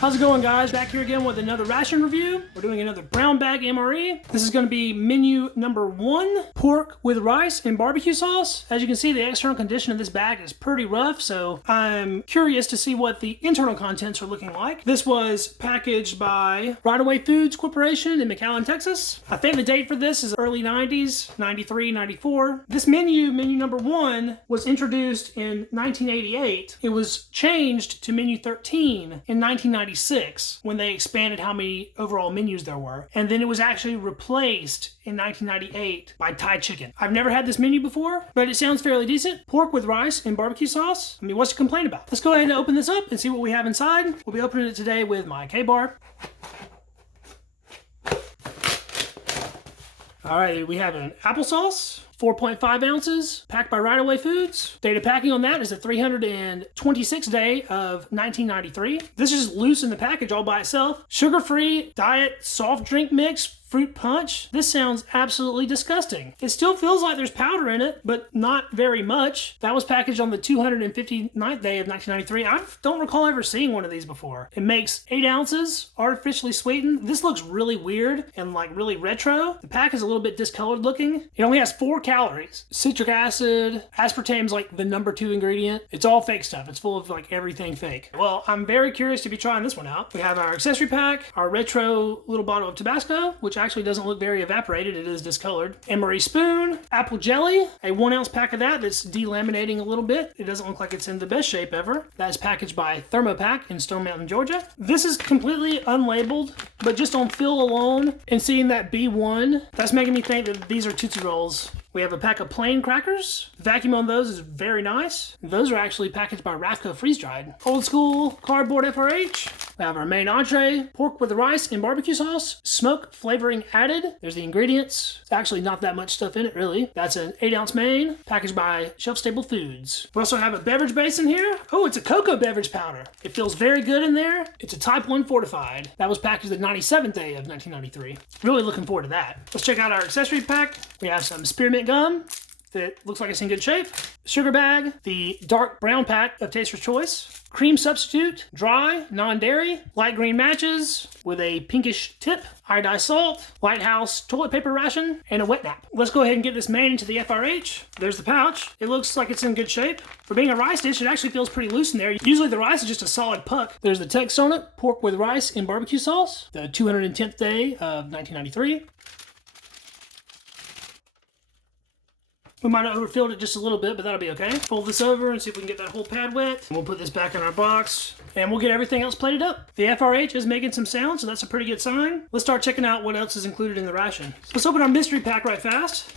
How's it going, guys? Back here again with another ration review. We're doing another brown bag MRE. This is going to be menu number 1, pork with rice and barbecue sauce. As you can see, the external condition of this bag is pretty rough, so I'm curious to see what the internal contents are looking like. This was packaged by Right Away Foods Corporation in McAllen, Texas. I think the date for this is early 90s, 93, 94. This menu number 1, was introduced in 1988. It was changed to menu 13 in 1996 when they expanded how many overall menus there were. And then it was actually replaced in 1998 by Thai chicken. I've never had this menu before, but it sounds fairly decent. Pork with rice and barbecue sauce. I mean, what's to complain about? Let's go ahead and open this up and see what we have inside. We'll be opening it today with my K-Bar. All right, we have an applesauce, 4.5 ounces, packed by Right Away Foods. Date of packing on that is the 326th day of 1993. This is loose in the package all by itself. Sugar-free diet soft drink mix, fruit punch. This sounds absolutely disgusting. It still feels like there's powder in it, but not very much. That was packaged on the 259th day of 1993. I don't recall ever seeing one of these before. It makes 8 ounces, artificially sweetened. This looks really weird and like really retro. The pack is a little bit discolored looking. It only has 4 calories. Citric acid, aspartame's like the number 2 ingredient. It's all fake stuff. It's full of like everything fake. Well, I'm very curious to be trying this one out. We have our accessory pack, our retro little bottle of Tabasco, which actually doesn't look very evaporated. It is discolored. Emery spoon, apple jelly, a 1 ounce pack of that's delaminating a little bit. It doesn't look like it's in the best shape ever. That is packaged by Thermopack in Stone Mountain, Georgia. This is completely unlabeled, but just on feel alone and seeing that B1, that's making me think that these are Tootsie Rolls. We have a pack of plain crackers. The vacuum on those is very nice. Those are actually packaged by Rafco Freeze Dried. Old school cardboard FRH. We have our main entree, pork with rice and barbecue sauce, smoke flavoring added. There's the ingredients. It's actually not that much stuff in it, really. That's an 8 ounce main, packaged by Shelf Stable Foods. We also have a beverage base in here. Oh, it's a cocoa beverage powder. It feels very good in there. It's a Type 1 fortified. That was packaged the 97th day of 1993. Really looking forward to that. Let's check out our accessory pack. We have some spearmint gum that looks like it's in good shape. Sugar bag, the dark brown pack of Taster's Choice. Cream substitute, dry, non-dairy. Light green matches with a pinkish tip. Iodized salt, Lighthouse toilet paper ration, and a wet nap. Let's go ahead and get this main into the FRH. There's the pouch. It looks like it's in good shape. For being a rice dish, it actually feels pretty loose in there. Usually the rice is just a solid puck. There's the text on it, pork with rice and barbecue sauce. The 210th day of 1993. We might have overfilled it just a little bit, but that'll be okay. Fold this over and see if we can get that whole pad wet. And we'll put this back in our box, and we'll get everything else plated up. The FRH is making some sound, so that's a pretty good sign. Let's start checking out what else is included in the ration. So let's open our mystery pack right fast.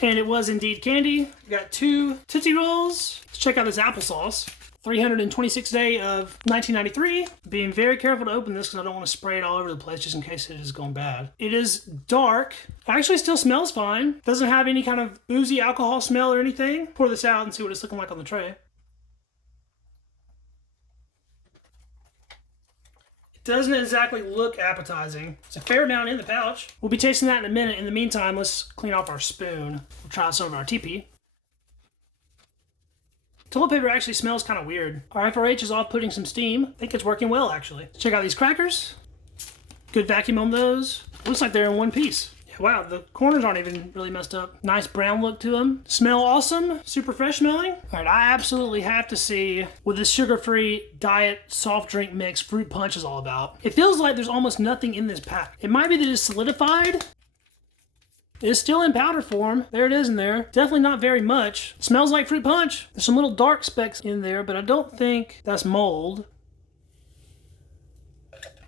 And it was indeed candy. We got 2 Tootsie Rolls. Let's check out this applesauce. 326th day of 1993. Being very careful to open this because I don't want to spray it all over the place just in case it is going bad. It is dark. It actually still smells fine. Doesn't have any kind of boozy alcohol smell or anything. Pour this out and see what it's looking like on the tray. It doesn't exactly look appetizing. It's a fair amount in the pouch. We'll be tasting that in a minute. In the meantime, let's clean off our spoon. We'll try some of our TP. Toilet paper actually smells kind of weird. Our FRH is off putting some steam. I think it's working well, actually. Let's check out these crackers. Good vacuum on those. Looks like they're in one piece. Yeah, wow, the corners aren't even really messed up. Nice brown look to them. Smell awesome. Super fresh smelling. All right, I absolutely have to see what this sugar-free diet soft drink mix fruit punch is all about. It feels like there's almost nothing in this pack. It might be that it's solidified. It's still in powder form. There it is in there. Definitely not very much. It smells like fruit punch. There's some little dark specks in there, but I don't think that's mold.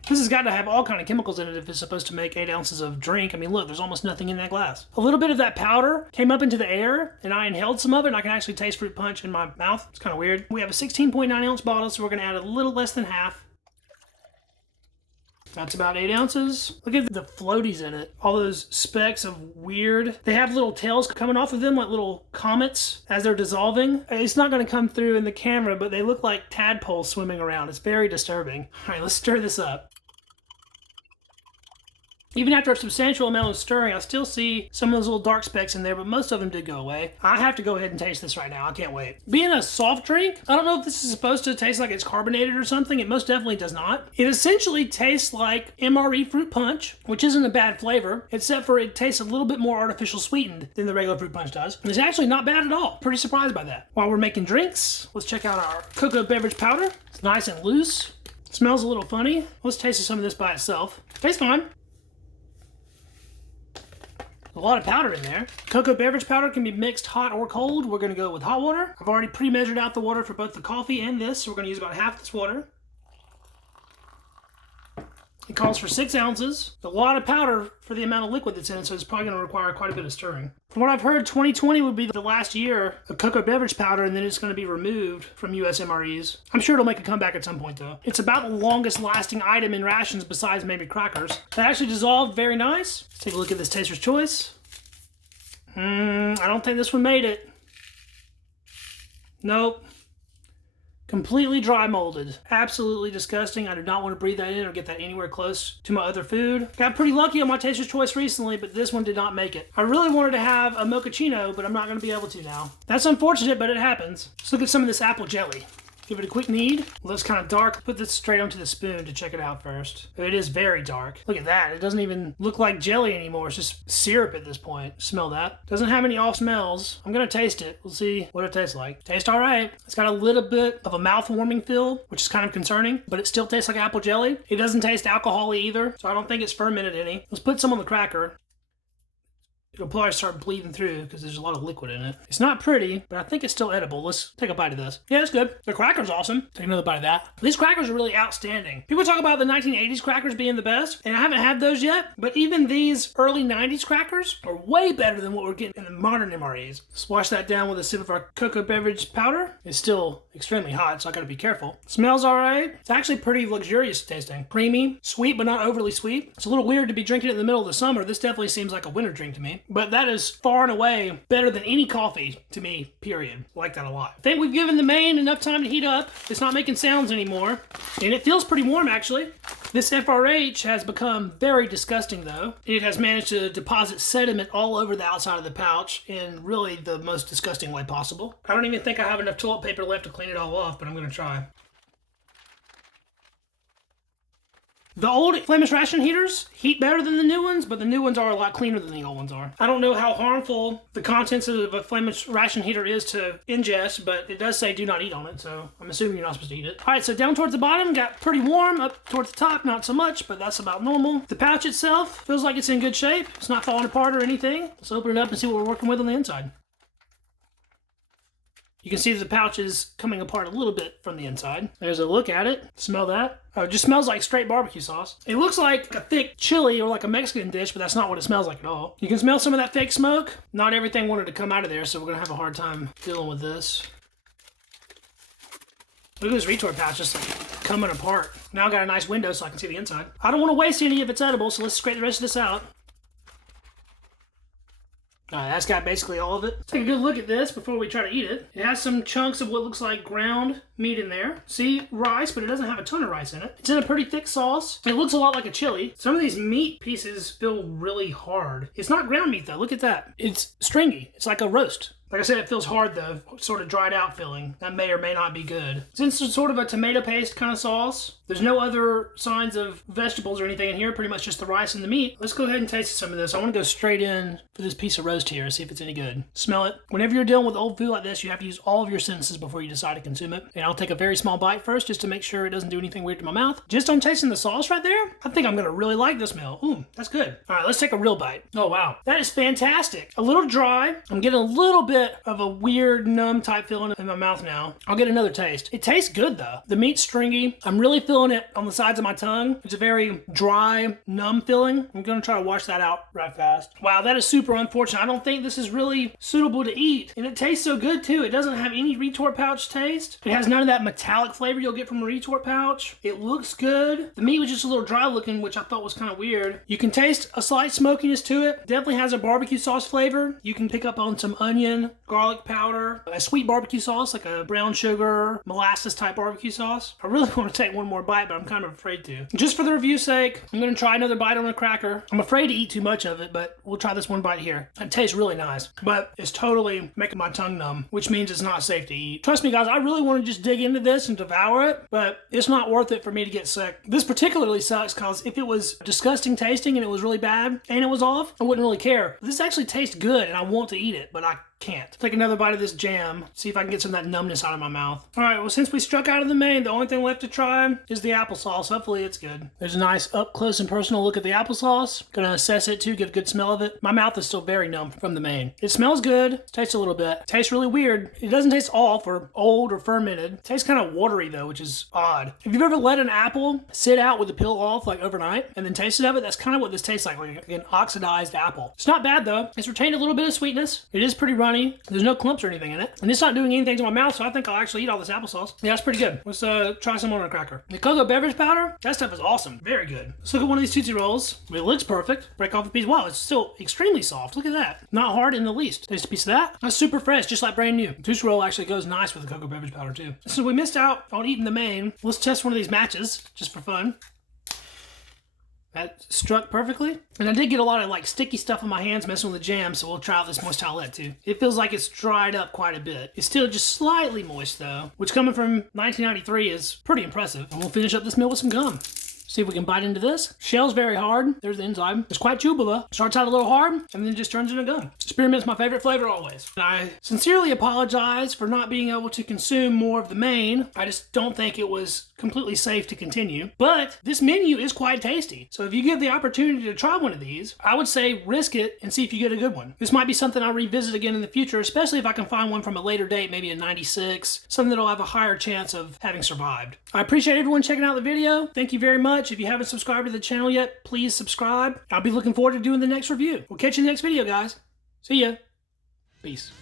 This has got to have all kind of chemicals in it if it's supposed to make 8 ounces of drink. I mean, look, there's almost nothing in that glass. A little bit of that powder came up into the air, and I inhaled some of it, and I can actually taste fruit punch in my mouth. It's kind of weird. We have a 16.9 ounce bottle, so we're going to add a little less than half. That's about 8 ounces. Look at the floaties in it. All those specks of weird. They have little tails coming off of them like little comets as they're dissolving. It's not going to come through in the camera, but they look like tadpoles swimming around. It's very disturbing. All right, let's stir this up. Even after a substantial amount of stirring, I still see some of those little dark specks in there, but most of them did go away. I have to go ahead and taste this right now. I can't wait. Being a soft drink, I don't know if this is supposed to taste like it's carbonated or something. It most definitely does not. It essentially tastes like MRE fruit punch, which isn't a bad flavor, except for it tastes a little bit more artificial sweetened than the regular fruit punch does. It's actually not bad at all. Pretty surprised by that. While we're making drinks, let's check out our cocoa beverage powder. It's nice and loose. Smells a little funny. Let's taste some of this by itself. Tastes fine. A lot of powder in there. Cocoa beverage powder can be mixed hot or cold. We're going to go with hot water. I've already pre-measured out the water for both the coffee and this, so we're going to use about half this water. It calls for 6 ounces. A lot of powder for the amount of liquid that's in it, so it's probably going to require quite a bit of stirring. From what I've heard, 2020 would be the last year of cocoa beverage powder, and then it's going to be removed from US MREs. I'm sure it'll make a comeback at some point, though. It's about the longest lasting item in rations besides maybe crackers. That actually dissolved very nice. Let's take a look at this Taster's Choice. I don't think this one made it. Nope. Completely dry molded. Absolutely disgusting. I do not want to breathe that in or get that anywhere close to my other food. Got pretty lucky on my Taster's Choice recently, but this one did not make it. I really wanted to have a mochaccino, but I'm not going to be able to now. That's unfortunate, but it happens. Let's look at some of this apple jelly. Give it a quick knead. Well, it's kind of dark. Put this straight onto the spoon to check it out first. It is very dark. Look at that. It doesn't even look like jelly anymore. It's just syrup at this point. Smell that. Doesn't have any off smells. I'm going to taste it. We'll see what it tastes like. Tastes all right. It's got a little bit of a mouth-warming feel, which is kind of concerning, but it still tastes like apple jelly. It doesn't taste alcohol-y either, so I don't think it's fermented any. Let's put some on the cracker. It'll probably start bleeding through because there's a lot of liquid in it. It's not pretty, but I think it's still edible. Let's take a bite of this. Yeah, it's good. The cracker's awesome. Take another bite of that. These crackers are really outstanding. People talk about the 1980s crackers being the best, and I haven't had those yet, but even these early 90s crackers are way better than what we're getting in the modern MREs. Let's wash that down with a sip of our cocoa beverage powder. It's still extremely hot, so I gotta be careful. Smells all right. It's actually pretty luxurious tasting. Creamy, sweet, but not overly sweet. It's a little weird to be drinking it in the middle of the summer. This definitely seems like a winter drink to me. But that is far and away better than any coffee to me, period. I like that a lot. I think we've given the main enough time to heat up. It's not making sounds anymore. And it feels pretty warm, actually. This FRH has become very disgusting, though. It has managed to deposit sediment all over the outside of the pouch in really the most disgusting way possible. I don't even think I have enough toilet paper left to clean it all off, but I'm going to try. The old Flemish ration heaters heat better than the new ones, but the new ones are a lot cleaner than the old ones are. I don't know how harmful the contents of a Flemish ration heater is to ingest, but it does say do not eat on it, so I'm assuming you're not supposed to eat it. All right, so down towards the bottom, got pretty warm. Up towards the top, not so much, but that's about normal. The pouch itself feels like it's in good shape. It's not falling apart or anything. Let's open it up and see what we're working with on the inside. You can see the pouch is coming apart a little bit from the inside. There's a look at it. Smell that. Oh, it just smells like straight barbecue sauce. It looks like a thick chili or like a Mexican dish, but that's not what it smells like at all. You can smell some of that fake smoke. Not everything wanted to come out of there, so we're gonna have a hard time dealing with this. Look at this retort pouch just like coming apart. Now I got a nice window so I can see the inside. I don't want to waste any of its edible, so let's scrape the rest of this out. Alright, that's got basically all of it. Let's take a good look at this before we try to eat it. It has some chunks of what looks like ground meat in there. See, rice, but it doesn't have a ton of rice in it. It's in a pretty thick sauce. It looks a lot like a chili. Some of these meat pieces feel really hard. It's not ground meat though, look at that. It's stringy. It's like a roast. Like I said, it feels hard though, sort of dried out feeling. That may or may not be good. Since it's sort of a tomato paste kind of sauce, there's no other signs of vegetables or anything in here, pretty much just the rice and the meat. Let's go ahead and taste some of this. I want to go straight in for this piece of roast here and see if it's any good. Smell it. Whenever you're dealing with old food like this, you have to use all of your senses before you decide to consume it. And I'll take a very small bite first just to make sure it doesn't do anything weird to my mouth. Just on tasting the sauce right there, I think I'm going to really like this meal. Ooh, that's good. All right, let's take a real bite. Oh, wow. That is fantastic. A little dry. I'm getting a little bit of a weird numb type feeling in my mouth now. I'll get another taste. It tastes good though. The meat's stringy. I'm really feeling it on the sides of my tongue. It's a very dry, numb feeling. I'm gonna try to wash that out right fast. Wow, that is super unfortunate. I don't think this is really suitable to eat. And it tastes so good too. It doesn't have any retort pouch taste. It has none of that metallic flavor you'll get from a retort pouch. It looks good. The meat was just a little dry looking, which I thought was kind of weird. You can taste a slight smokiness to it. Definitely has a barbecue sauce flavor. You can pick up on some onion, garlic powder, a sweet barbecue sauce, like a brown sugar, molasses type barbecue sauce. I really want to take one more bite, but I'm kind of afraid to. Just for the review's sake, I'm going to try another bite on a cracker. I'm afraid to eat too much of it, but we'll try this one bite here. It tastes really nice, but it's totally making my tongue numb, which means it's not safe to eat. Trust me, guys, I really want to just dig into this and devour it, but it's not worth it for me to get sick. This particularly sucks because if it was disgusting tasting and it was really bad and it was off, I wouldn't really care. This actually tastes good and I want to eat it, but I can't. Take another bite of this jam, see if I can get some of that numbness out of my mouth. All right, well, since we struck out of the main, the only thing left to try is the applesauce. Hopefully it's good. There's a nice up close and personal look at the applesauce. Gonna assess it too, get a good smell of it. My mouth is still very numb from the main. It smells good, tastes a little bit. Tastes really weird. It doesn't taste off or old or fermented. It tastes kind of watery though, which is odd. If you've ever let an apple sit out with the peel off like overnight and then tasted of it, that's kind of what this tastes like an oxidized apple. It's not bad though. It's retained a little bit of sweetness. It is pretty runny. There's no clumps or anything in it. And it's not doing anything to my mouth, so I think I'll actually eat all this applesauce. Yeah, that's pretty good. Let's try some on a cracker. The cocoa beverage powder, that stuff is awesome. Very good. Let's look at one of these Tootsie Rolls. It looks perfect. Break off a piece. Wow, it's still extremely soft. Look at that. Not hard in the least. Taste a piece of that. That's super fresh, just like brand new. Tootsie Roll actually goes nice with the cocoa beverage powder too. So we missed out on eating the main. Let's test one of these matches, just for fun. That struck perfectly. And I did get a lot of like sticky stuff on my hands messing with the jam, so we'll try out this moist towelette too. It feels like it's dried up quite a bit. It's still just slightly moist though, which coming from 1993 is pretty impressive. And we'll finish up this meal with some gum. See if we can bite into this. Shell's very hard. There's the inside. It's quite chewable though. Starts out a little hard and then just turns into gum. Spearmint's my favorite flavor always. And I sincerely apologize for not being able to consume more of the main. I just don't think it was completely safe to continue. But this menu is quite tasty. So if you get the opportunity to try one of these, I would say risk it and see if you get a good one. This might be something I'll revisit again in the future, especially if I can find one from a later date, maybe in '96, something that'll have a higher chance of having survived. I appreciate everyone checking out the video. Thank you very much. If you haven't subscribed to the channel yet, please subscribe. I'll be looking forward to doing the next review. We'll catch you in the next video, guys. See ya. Peace.